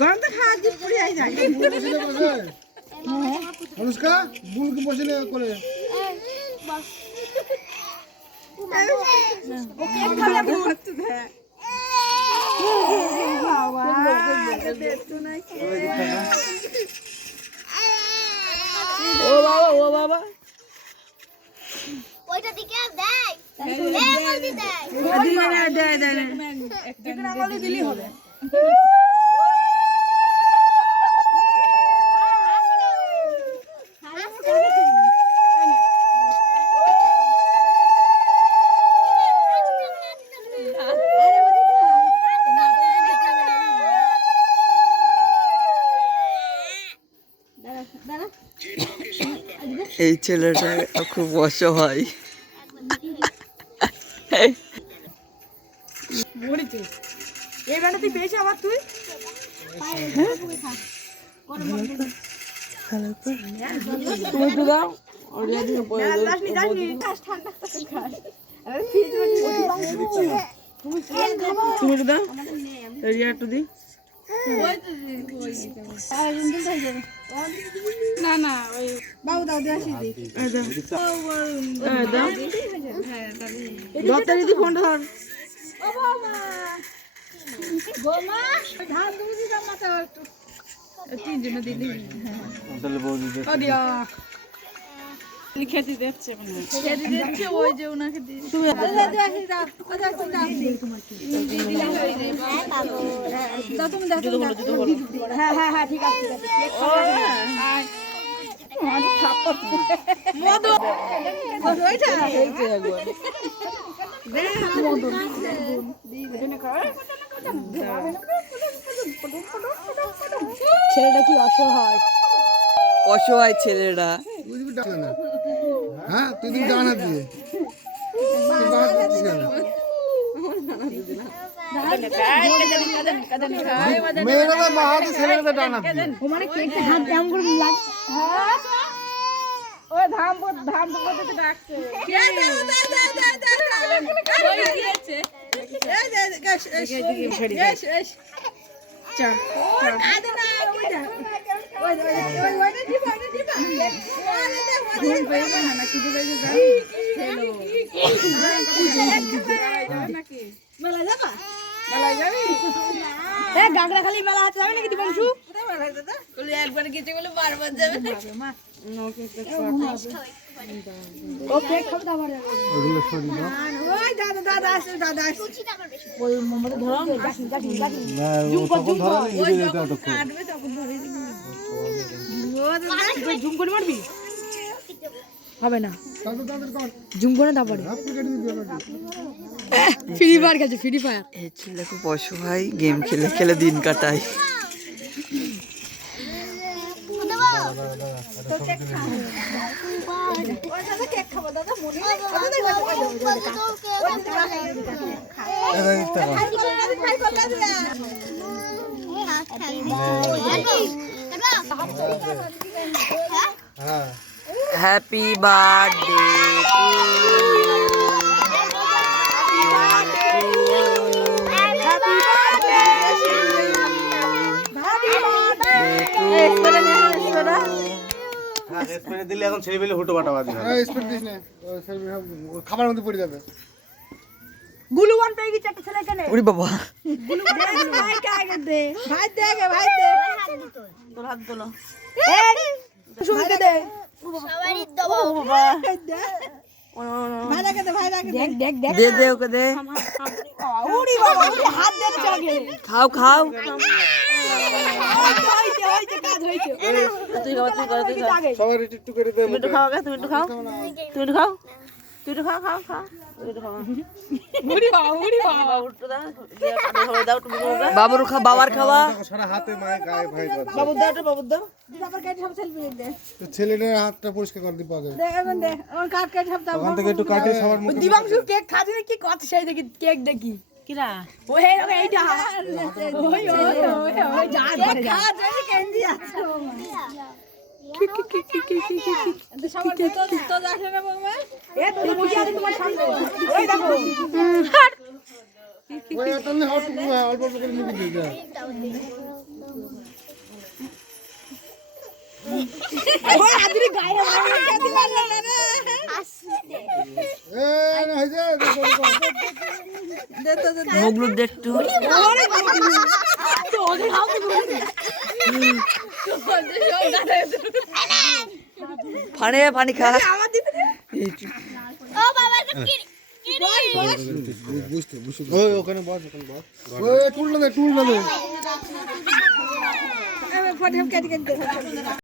গরমটা খাওয়া দিয়ে পুরি আই যায় অনুষ্কা বুলকে বসে করে ও বাবা ও বাবা ওইটা দিকে দেয় দিলি হবে এই ছেলেটা খুব অসহায়। এই গানটা তুই পেয়েছিস আবার তুই তুমি তো দাও তুমি তো দাও একটু দি না না ওই বাবু দাও দিয়ে আসি দিদি ফোনটা ধর খেতে দিচ্ছে ওই যে ওনাকে হ্যাঁ হ্যাঁ হ্যাঁ ঠিক আছে ছেলেটা কি অসহায় অসহায় ছেলেরা। হ্যাঁ তুই দিন ডানা দিয়ে মেয়েরা বাহাতে ছেলেরা ডানা দিয়ে মানে কেকটা হাত দাম করে লাগে ওই ধাম করতে ডাকছে মেলা যাবা মেলায় যাবি গাগরা খালি মেলা হাতে যাবে নাকি দিবাংশু একবার গেছে বলে বারবার যাবে ও কেক খাবে দাবার ওগুলো সরি না ওই দাদা আসে ওই মোমবাতি ধরো দেখি না তখন ধরা দিবি এটা তো কাটবে তখন ধরে দিবি ও জুম করে মারবি হবে না তাদের কর জুম করে দাবারে আপনি কেটে দিবি ফ্রি ফায়ার খেলছে ফ্রি ফায়ার এই ছেলে খুব অসহায়, গেম খেলে খেলে দিন কাটায়। হ্যাপি বার্থডে টু দিলে এখন ছেলে পেলে হুটো পাটা বাজি স্পিড দিস না খাবার মধ্যে পড়ে যাবে গুলু ওয়ান পেয়ে গেছে একটা ছেলে কেন ওরে বাবা, গুলু ভাই কাগে দে ভাই দে তোর হাত তোলো শুনতে দে সবারই দেবো ভাই রাখে দে দেখ দে দে ওকে দে। উড়ি বাবা হাত দে চাগে খাও খাও। হইছে কাজ হইছে তুই খাও তুই খাও তুই খাও। সবার একটু করে দে তুমি একটু খাও আগে, তুমি একটু খাও, তুমি একটু খাও, তুই একটু খাও খাও খাও তুই একটু খাও। উড়ি বাবা বাবুর দাও, দাও তুমি বাবুর খা, বাবার খাওয়া। সারা হাতে মায়ের গায়ে ভাই করে বাবুর দাও তো, বাবুর দাও। তারপর কেটে সব সেলফি দে ছেলেটার হাতটা পরিষ্কার করে দিবা আগে দে এখন দে আমার কাট কেটে সব দাও ওখান থেকে একটু কাটে সবার মুখে দিবাংশু কেক খাচ্ছে কি কত সেই দেখি কেক দেখি কিরা ওই এইটা ওই যা ধরে যা খাচ্ছে কেন্দি আছে সবার তো দেখে না বাবা এ তুমি মুখে আছে তোমার সামনে ওই দেখো ওই তাহলে অল্প অল্প করে নিবি দিই যা ওই আদুরি গায়ে কেদি মারলা না রে এ না হই যা দে তো দে মুগলু দেখটু ওরে তো ওদের হাত ফানে পানি খা আমার দিবে ও বাবা কি বুঝতে ওই ওখানে বস ওই টুল না দে আমি ফটো কেটে কেটে